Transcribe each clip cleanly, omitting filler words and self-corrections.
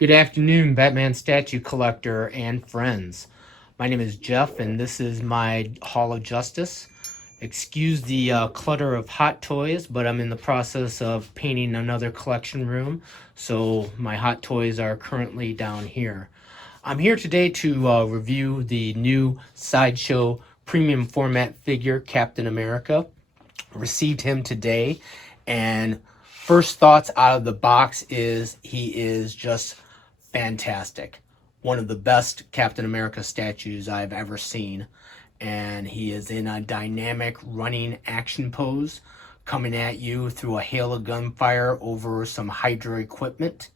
Good afternoon, Batman statue collector and friends. My name is Jeff, and this is my Hall of Justice. Excuse the clutter of hot toys, but I'm in the process of painting another collection room, so my hot toys are currently down here. I'm here today to review the new Sideshow premium format figure, Captain America. Received him today, and first thoughts out of the box is he is just fantastic. One of the best Captain America statues I've ever seen. And he is in a dynamic running action pose, coming at you through a hail of gunfire over some Hydra equipment.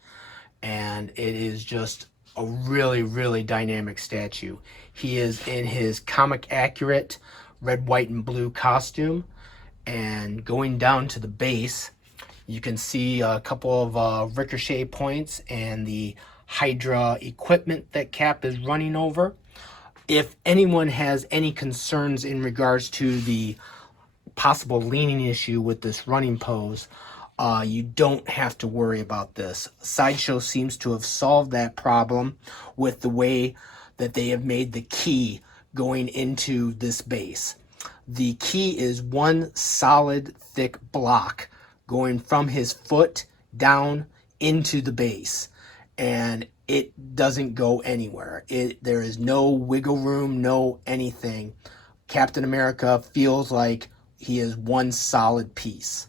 And it is just a really, really dynamic statue. He is in his comic accurate red, white, and blue costume. And going down to the base, you can see a couple of ricochet points and the Hydra equipment that Cap is running over. If anyone has any concerns in regards to the possible leaning issue with this running pose, you don't have to worry about this. Sideshow seems to have solved that problem with the way that they have made the key going into this base. The key is one solid thick block going from his foot down into the base, and it doesn't go anywhere. There is no wiggle room, no anything. Captain America feels like he is one solid piece.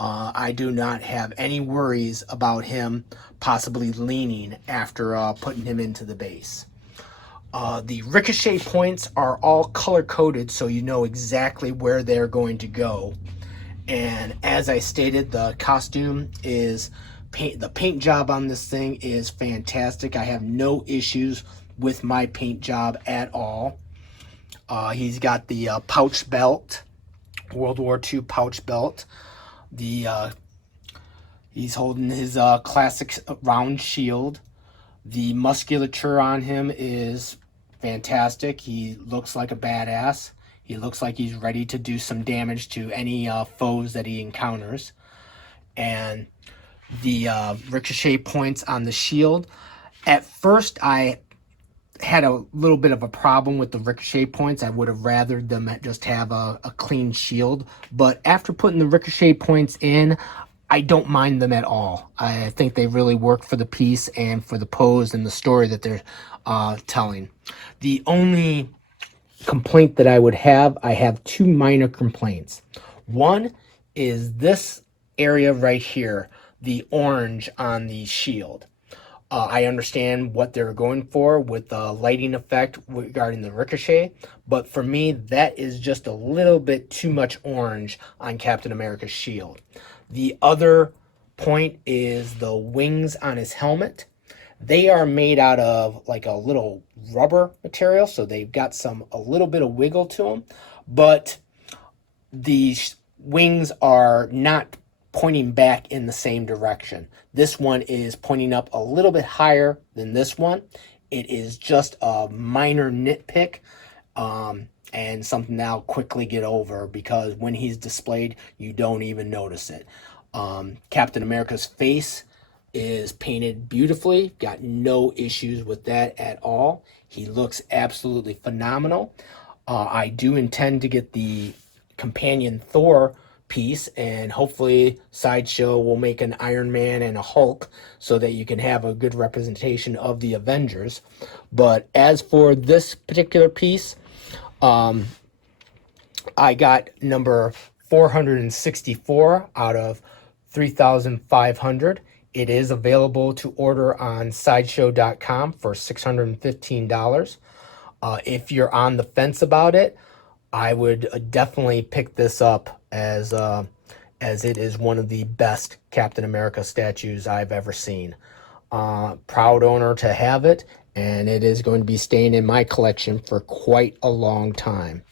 I do not have any worries about him possibly leaning after putting him into the base. The ricochet points are all color-coded, so you know exactly where they're going to go. And as I stated, the costume is the paint job on this thing is fantastic. I have no issues with my paint job at all. He's got the pouch belt, World War II pouch belt. He's holding his classic round shield. The musculature on him is fantastic. He looks like a badass. He looks like he's ready to do some damage to any foes that he encounters. And the ricochet points on the shield. At first, I had a little bit of a problem with the ricochet points. I would have rathered them just have a clean shield. But after putting the ricochet points in, I don't mind them at all. I think they really work for the piece and for the pose and the story that they're telling. The only complaint that I have two minor complaints. One is this area right here, the orange on the shield. I understand what they're going for with the lighting effect regarding the ricochet, but for me, that is just a little bit too much orange on Captain America's shield. The other point is the wings on his helmet. They are made out of like a little rubber material, so they've got a little bit of wiggle to them, but the wings are not pointing back in the same direction. This one is pointing up a little bit higher than this one. It is just a minor nitpick, and something that I'll quickly get over because when he's displayed, you don't even notice it. Captain America's face is painted beautifully. Got no issues with that at all. He looks absolutely phenomenal. I do intend to get the companion Thor piece, and hopefully Sideshow will make an Iron Man and a Hulk so that you can have a good representation of the Avengers. But as for this particular piece, I got number 464 out of 3,500. It is available to order on sideshow.com for $615. If you're on the fence about it, I would definitely pick this up as it is one of the best Captain America statues I've ever seen. Proud owner to have it, and it is going to be staying in my collection for quite a long time.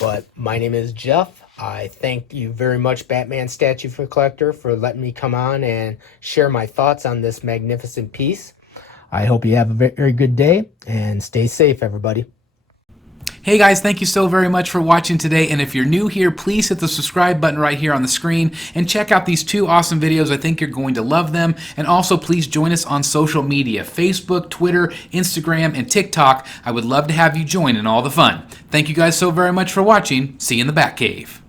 But my name is Jeff. I thank you very much, Batman Statue Collector, for letting me come on and share my thoughts on this magnificent piece. I hope you have a very good day, and stay safe, everybody. Hey guys, thank you so very much for watching today, and if you're new here, please hit the subscribe button right here on the screen and check out these two awesome videos. I think you're going to love them. And also please join us on social media, Facebook, Twitter, Instagram, and TikTok. I would love to have you join in all the fun. Thank you guys so very much for watching. See you in the Batcave.